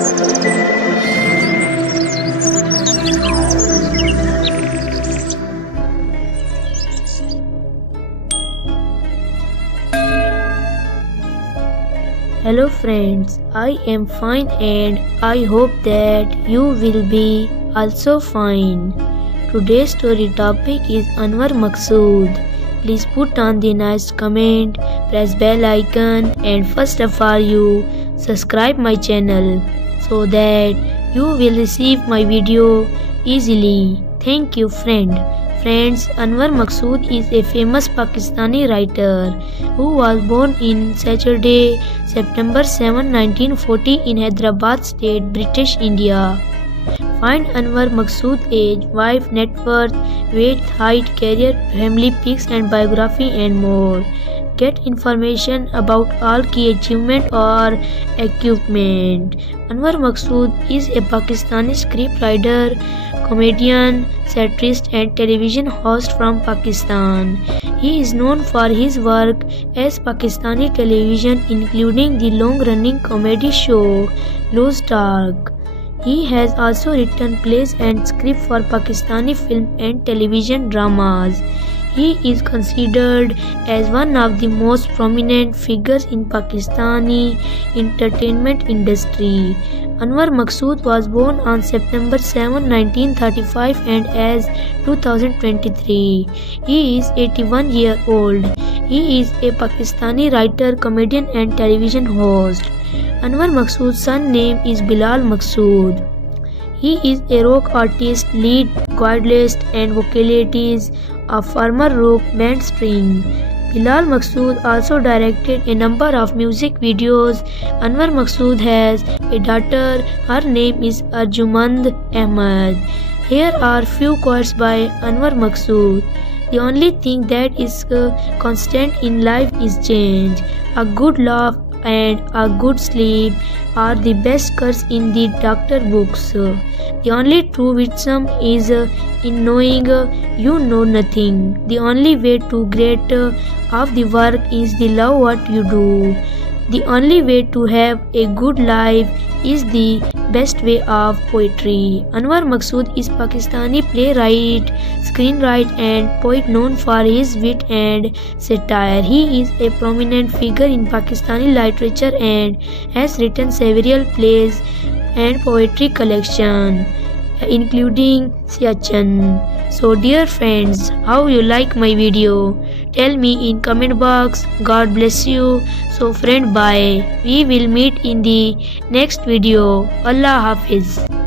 Hello friends, I am fine and I hope that you will be also fine. Today's story topic is Anwar Maqsood. Please put on the nice comment, press bell icon and first of all you subscribe my channel so that you will receive my video easily. Thank you friend. Friends, Anwar Maqsood is a famous Pakistani writer who was born in Saturday, September 7, 1940 in Hyderabad State, British India. Find Anwar Maqsood age, wife, net worth, weight, height, career, family pics and biography and more. Get information about all key achievement or equipment. Anwar Maqsood is a Pakistani scriptwriter, comedian, satirist and television host from Pakistan. He is known for his work as Pakistani television including the long-running comedy show Loose Talk. He has also written plays and scripts for Pakistani film and television dramas. He is considered as one of the most prominent figures in Pakistani entertainment industry. Anwar Maqsood was born on September 7, 1935 and as 2023. He is 81 years old. He is a Pakistani writer, comedian and television host. Anwar Maqsood's son name is Bilal Maqsood. He is a rock artist, lead guitarist and vocalist of former rock band String. Bilal Maqsood also directed a number of music videos. Anwar Maqsood has a daughter. Her name is Arjumand Ahmad. Here are few quotes by Anwar Maqsood. The only thing that is constant in life is change. A good laugh and a good sleep are the best curse in the doctor books. The only true wisdom is in knowing you know nothing. The only way to get of the work is to love what you do. The only way to have a good life is the best way of poetry. Anwar Maqsood is Pakistani playwright, screenwriter and poet known for his wit and satire. He is a prominent figure in Pakistani literature and has written several plays and poetry collection including Siachan. So dear friends, how you like my video? Tell me in comment box. God bless you. So friend, bye. We will meet in the next video. Allah Hafiz.